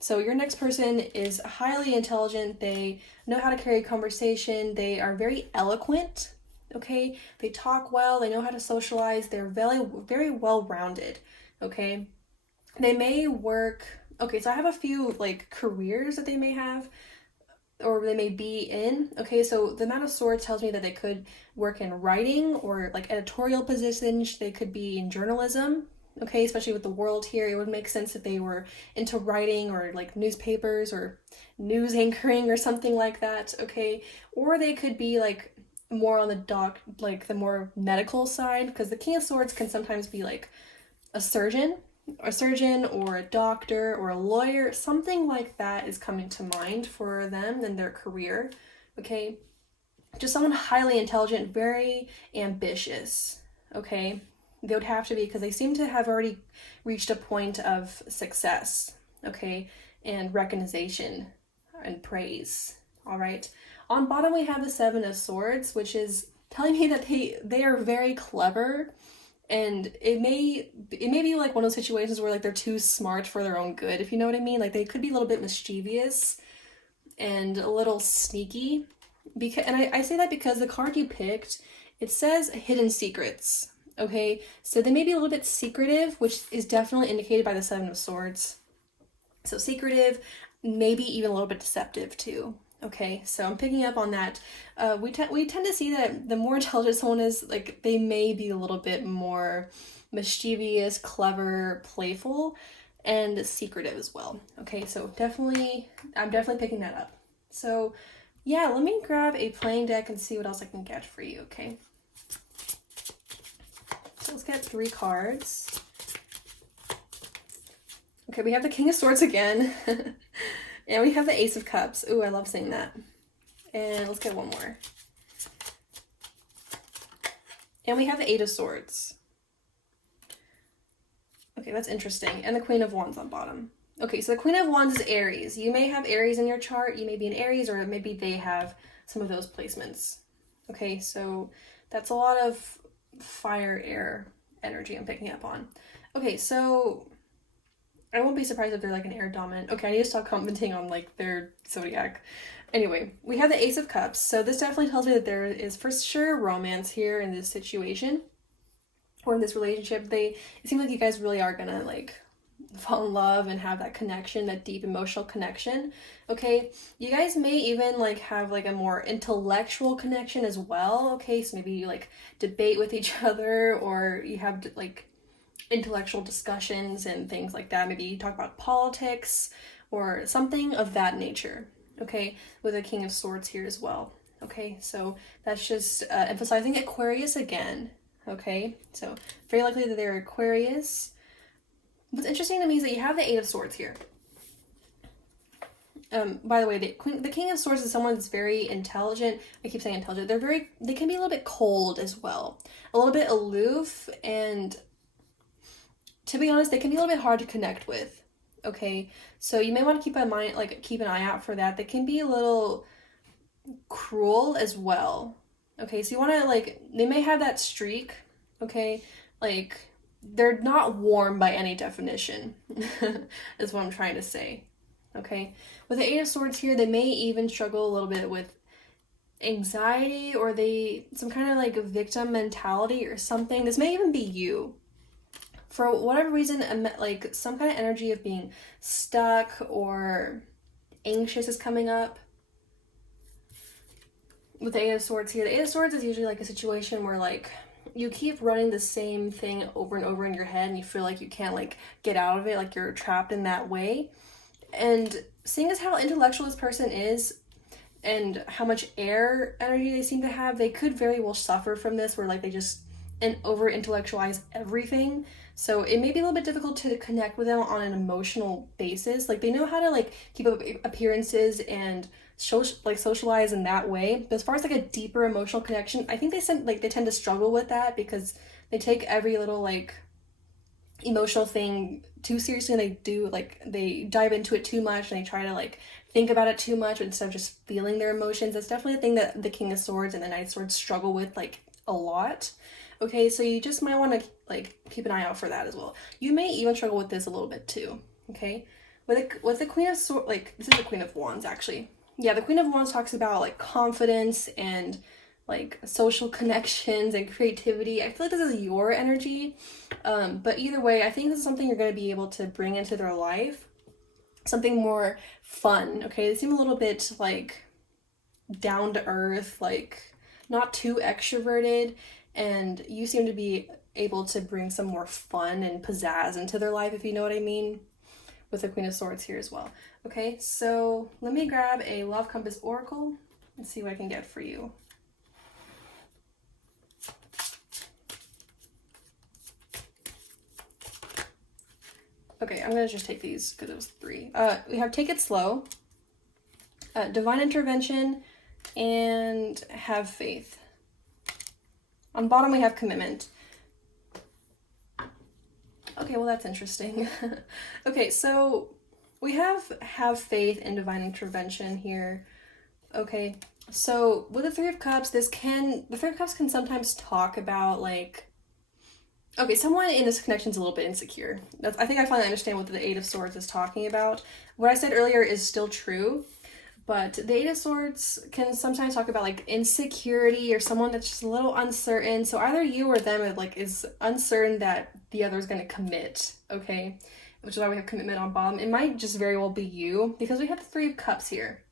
So your next person is highly intelligent. They know how to carry a conversation. They are very eloquent. okay? They talk well, they know how to socialize, they're very, very well-rounded, okay? They may work, okay, so I have a few like careers that they may have or they may be in, okay? So the amount of swords tells me that they could work in writing or like editorial positions, they could be in journalism, okay? Especially with the world here, it would make sense if they were into writing or like newspapers or news anchoring or something like that, okay? Or they could be like more on like the more medical side, because the King of Swords can sometimes be like a surgeon or a doctor or a lawyer. Something like that is coming to mind for them in their career, okay? Just someone highly intelligent, very ambitious, okay? They would have to be, because they seem to have already reached a point of success, okay, and recognition and praise, all right? On bottom, we have the Seven of Swords, which is telling me that they are very clever, and it may be like one of those situations where like they're too smart for their own good, if you know what I mean. Like they could be a little bit mischievous and a little sneaky, because, and I say that because the card you picked, it says hidden secrets, okay? So they may be a little bit secretive, which is definitely indicated by the Seven of Swords. So secretive, maybe even a little bit deceptive too. Okay, so I'm picking up on that. We tend to see that the more intelligent someone is, like they may be a little bit more mischievous, clever, playful, and secretive as well. Okay, so I'm definitely picking that up. So yeah, let me grab a playing deck and see what else I can get for you, okay? So let's get 3 cards. Okay, we have the King of Swords again. And we have the Ace of Cups. Ooh, I love saying that. And let's get one more. And we have the Eight of Swords. Okay, that's interesting. And the Queen of Wands on bottom. Okay, so the Queen of Wands is Aries. You may have Aries in your chart. You may be an Aries, or maybe they have some of those placements. Okay, so that's a lot of fire, air energy I'm picking up on. Okay, so I won't be surprised if they're like an air dominant. Okay, I need to stop commenting on like their zodiac. Anyway, we have the Ace of Cups. So this definitely tells me that there is for sure romance here in this situation or in this relationship. It seems like you guys really are gonna like fall in love and have that connection, that deep emotional connection. Okay, you guys may even like have like a more intellectual connection as well. Okay, so maybe you like debate with each other, or you have like intellectual discussions and things like that. Maybe you talk about politics or something of that nature, okay, with a King of Swords here as well. Okay, so that's just emphasizing Aquarius again. Okay, so very likely that they're Aquarius. What's interesting to me is that you have the Eight of Swords here. By the way, the King of Swords is someone that's very intelligent. I keep saying intelligent. They can be a little bit cold as well, a little bit aloof, and to be honest, they can be a little bit hard to connect with. Okay, so you may want to keep an eye out for that. They can be a little cruel as well. Okay, so you want to they may have that streak. Okay, like they're not warm by any definition, is what I'm trying to say. Okay, with the Eight of Swords here, they may even struggle a little bit with anxiety, or some kind of like victim mentality or something. This may even be you. For whatever reason, like some kind of energy of being stuck or anxious is coming up. With the Eight of Swords here, the Eight of Swords is usually like a situation where like you keep running the same thing over and over in your head and you feel like you can't like get out of it, like you're trapped in that way. And seeing as how intellectual this person is and how much air energy they seem to have, they could very well suffer from this, where like they just over intellectualize everything. So it may be a little bit difficult to connect with them on an emotional basis. Like they know how to like keep up appearances and socialize in that way. But as far as like a deeper emotional connection, I think they tend to struggle with that, because they take every little like emotional thing too seriously, and they dive into it too much, and they try to like think about it too much instead of just feeling their emotions. That's definitely a thing that the King of Swords and the Knight of Swords struggle with like a lot. Okay, so you just might want to like keep an eye out for that as well. You may even struggle with this a little bit too. Okay, with the Queen of Swords, like this is the Queen of Wands actually. Yeah, the Queen of Wands talks about like confidence and like social connections and creativity. I feel like this is your energy. But either way, I think this is something you're going to be able to bring into their life. Something more fun, okay? They seem a little bit like down to earth, like not too extroverted, and you seem to be able to bring some more fun and pizzazz into their life, if you know what I mean, with the Queen of Swords here as well. Okay, so let me grab a Love Compass Oracle and see what I can get for you. Okay, I'm gonna just take these because it was 3. We have Take It Slow, Divine Intervention, and Have Faith. On bottom we have Commitment. Okay, well that's interesting. Okay, so we have Faith and Divine Intervention here. Okay, so with the Three of Cups, the Three of Cups can sometimes talk about like, okay, someone in this connection is a little bit insecure. I think I finally understand what the Eight of Swords is talking about. What I said earlier is still true, but the Eight of Swords can sometimes talk about like insecurity or someone that's just a little uncertain. So either you or them is uncertain that the other is going to commit, okay? Which is why we have Commitment on bottom. It might just very well be you because we have the Three of Cups here.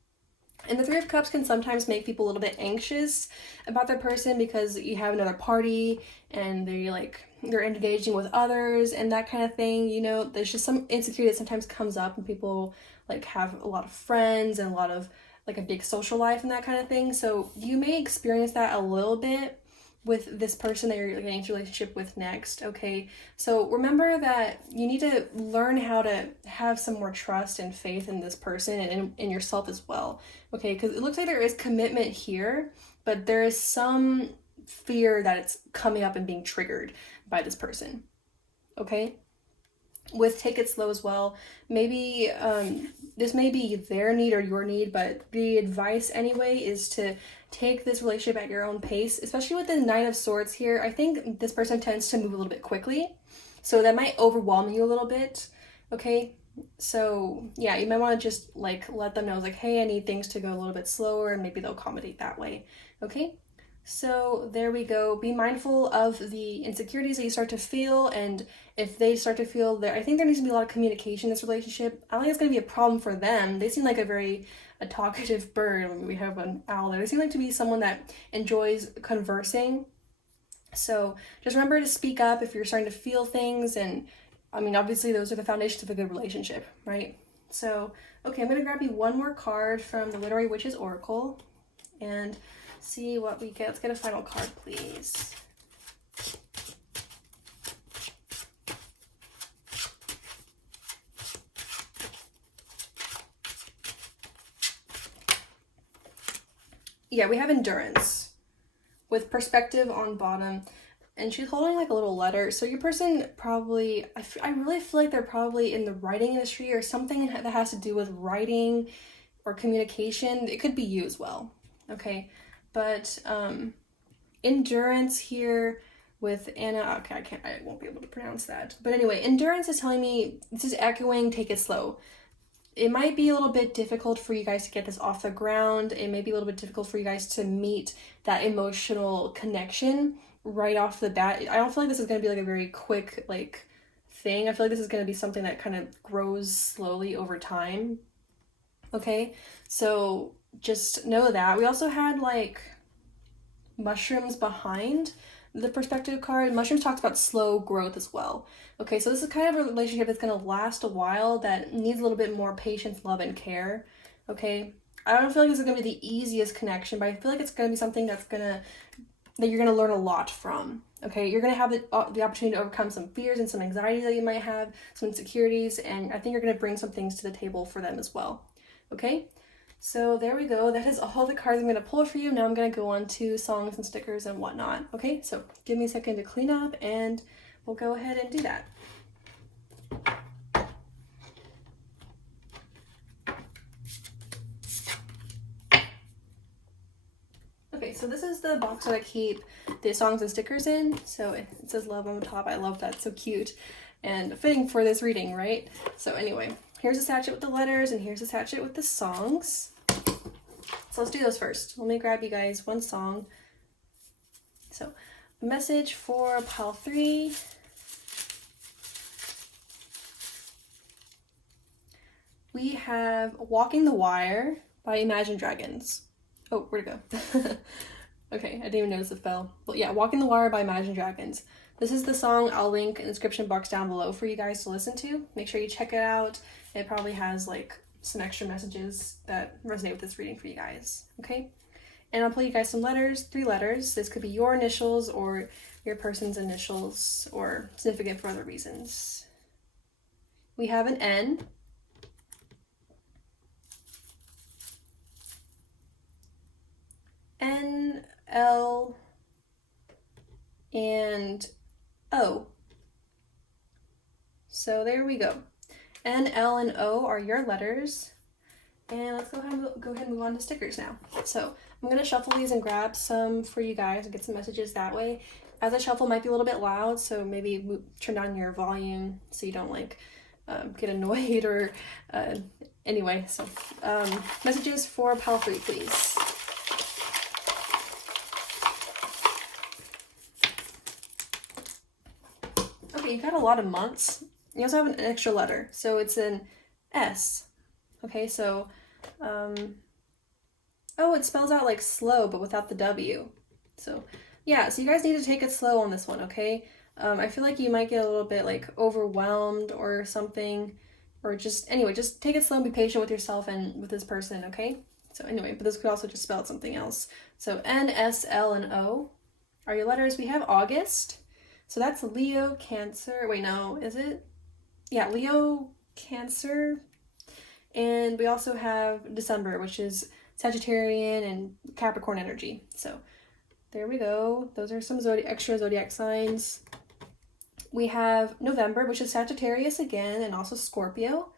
And the Three of Cups can sometimes make people a little bit anxious about their person because you have another party and they're engaging with others and that kind of thing. You know, there's just some insecurity that sometimes comes up and people like have a lot of friends and a lot of like a big social life and that kind of thing. So you may experience that a little bit with this person that you're getting into a relationship with next, okay? So remember that you need to learn how to have some more trust and faith in this person and in yourself as well, okay? Because it looks like there is commitment here, but there is some fear that it's coming up and being triggered by this person, okay? With Take It Slow as well, maybe this may be their need or your need, but the advice anyway is to take this relationship at your own pace, especially with the Nine of Swords here. I think this person tends to move a little bit quickly, so that might overwhelm you a little bit, okay? So yeah, you might want to just like let them know like, hey, I need things to go a little bit slower, and maybe they'll accommodate that way, okay? So there we go. Be mindful of the insecurities that you start to feel, and if they start to feel that, I think there needs to be a lot of communication in this relationship. I don't think it's going to be a problem for them. They seem like a talkative bird. We have an owl there. They seem like to be someone that enjoys conversing. So just remember to speak up if you're starting to feel things, and I mean, obviously those are the foundations of a good relationship, right? So, okay, I'm going to grab you one more card from the Literary Witches Oracle and see what we get. Let's get a final card, please. Yeah, we have Endurance with Perspective on bottom, and she's holding like a little letter. So your person probably, I really feel like they're probably in the writing industry or something that has to do with writing or communication. It could be you as well, okay? But Endurance here with Anna, okay, I won't be able to pronounce that. But anyway, Endurance is telling me, this is echoing Take It Slow. It might be a little bit difficult for you guys to get this off the ground. It may be a little bit difficult for you guys to meet that emotional connection right off the bat. I don't feel like this is going to be like a very quick like thing. I feel like this is going to be something that kind of grows slowly over time. Okay, so just know that. We also had like mushrooms behind the Perspective card. Mushrooms talks about slow growth as well. Okay, so this is kind of a relationship that's going to last a while, that needs a little bit more patience, love, and care. Okay, I don't feel like this is going to be the easiest connection, but I feel like it's going to be something that you're going to learn a lot from. Okay, you're going to have the opportunity to overcome some fears and some anxieties that you might have, some insecurities, and I think you're going to bring some things to the table for them as well. Okay, so there we go. That is all the cards I'm going to pull for you. Now I'm going to go on to songs and stickers and whatnot. Okay, so give me a second to clean up and we'll go ahead and do that. Okay, so this is the box that I keep the songs and stickers in. So it says love on the top. I love that. So cute and fitting for this reading, right? So anyway, here's a sachet with the letters and here's a sachet with the songs. So let's do those first. Let me grab you guys one song So, message for pile 3. We have Walking the Wire by Imagine Dragons. Oh, where'd it go? Okay, I didn't even notice it fell. But yeah, Walking the Wire by Imagine Dragons. This is the song I'll link in the description box down below for you guys to listen to. Make sure you check it out. It probably has like some extra messages that resonate with this reading for you guys, okay? And I'll pull you guys some letters, 3 letters. This could be your initials or your person's initials or significant for other reasons. We have an N. N, L, and O. So there we go. N, L, and O are your letters. And let's go ahead and move on to stickers now. So I'm going to shuffle these and grab some for you guys and get some messages that way. As I shuffle, it might be a little bit loud, so maybe turn down your volume so you don't like get annoyed or anyway. So messages for pile 3, please. Okay, you got a lot of months. You also have an extra letter, so it's an S. Okay, so, oh, it spells out like slow, but without the W. So, yeah, so you guys need to take it slow on this one, okay? I feel like you might get a little bit like overwhelmed or something, or just, anyway, just take it slow and be patient with yourself and with this person, okay? So anyway, but this could also just spell out something else. So N, S, L, and O are your letters. We have August. So that's Leo, Cancer. Wait, no, is it? Yeah, Leo, Cancer. And we also have December, which is Sagittarian and Capricorn energy. So there we go. Those are some extra zodiac signs. We have November, which is Sagittarius again, and also Scorpio.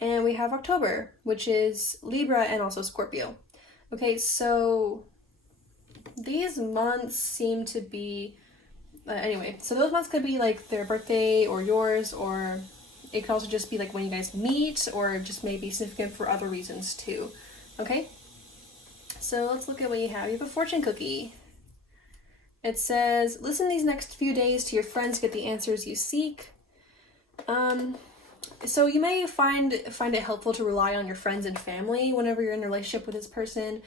And we have October, which is Libra and also Scorpio. Okay, so these months seem to be anyway, so those months could be like their birthday or yours, or it could also just be like when you guys meet, or just maybe significant for other reasons too. Okay, so let's look at what you have. You have a fortune cookie. It says, listen these next few days to your friends to get the answers you seek. So you may find it helpful to rely on your friends and family whenever you're in a relationship with this person.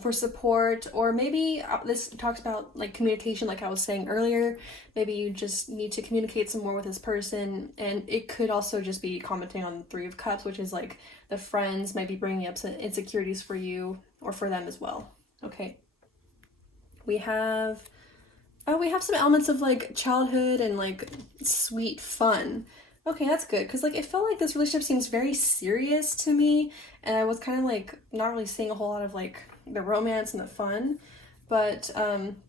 For support, or maybe this talks about like communication, like I was saying earlier. Maybe you just need to communicate some more with this person, and it could also just be commenting on the 3 of Cups, which is like the friends might be bringing up some insecurities for you or for them as well. Okay, we have some elements of like childhood and like sweet fun. Okay, that's good, because like it felt like this relationship seems very serious to me, and I was kind of like not really seeing a whole lot of like the romance and the fun, but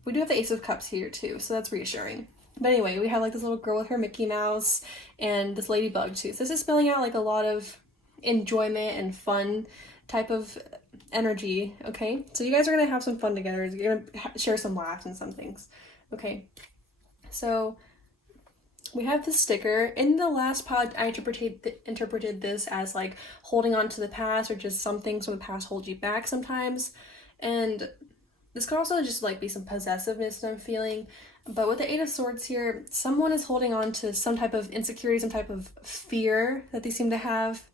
we do have the Ace of Cups here too, so that's reassuring. But anyway, we have like this little girl with her Mickey Mouse and this ladybug too, so this is spelling out like a lot of enjoyment and fun type of energy. Okay, so you guys are gonna have some fun together. You're gonna share some laughs and some things. Okay, so we have this sticker. In the last pod, I interpreted this as like holding on to the past, or just some things from the past hold you back sometimes. And this could also just like be some possessiveness that I'm feeling. But with the 8 of Swords here, someone is holding on to some type of insecurity, some type of fear that they seem to have.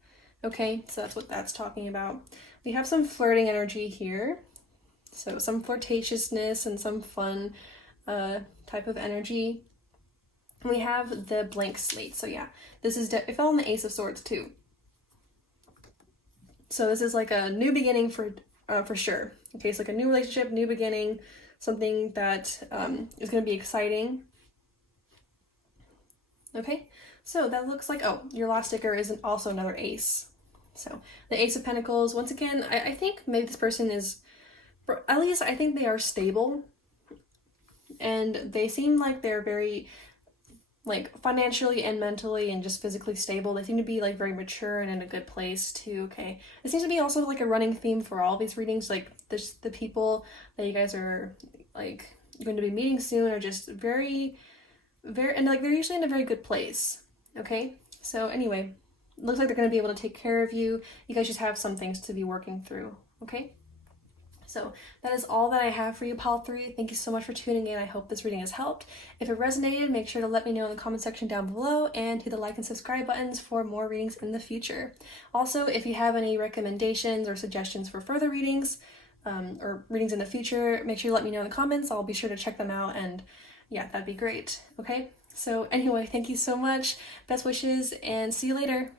Okay, so that's what that's talking about. We have some flirting energy here. So some flirtatiousness and some fun type of energy. We have the blank slate. So yeah, this is it fell on the Ace of Swords too. So this is like a new beginning for sure. Okay, it's like a new relationship, new beginning, something that is going to be exciting. Okay, so that looks like, oh, your last sticker is also another ace. So the Ace of Pentacles, once again, I think maybe this person is, at least I think they are stable, and they seem like they're very like financially and mentally and just physically stable. They seem to be like very mature and in a good place too. Okay, it seems to be also like a running theme for all these readings, like the people that you guys are like going to be meeting soon are just very and like they're usually in a very good place. Okay, so anyway, looks like they're going to be able to take care of you. You guys just have some things to be working through. Okay, So that is all that I have for you, Pile 3. Thank you so much for tuning in. I hope this reading has helped. If it resonated, make sure to let me know in the comment section down below and hit the like and subscribe buttons for more readings in the future. Also, if you have any recommendations or suggestions for further readings or readings in the future, make sure to let me know in the comments. I'll be sure to check them out, and yeah, that'd be great. Okay, so anyway, thank you so much. Best wishes and see you later.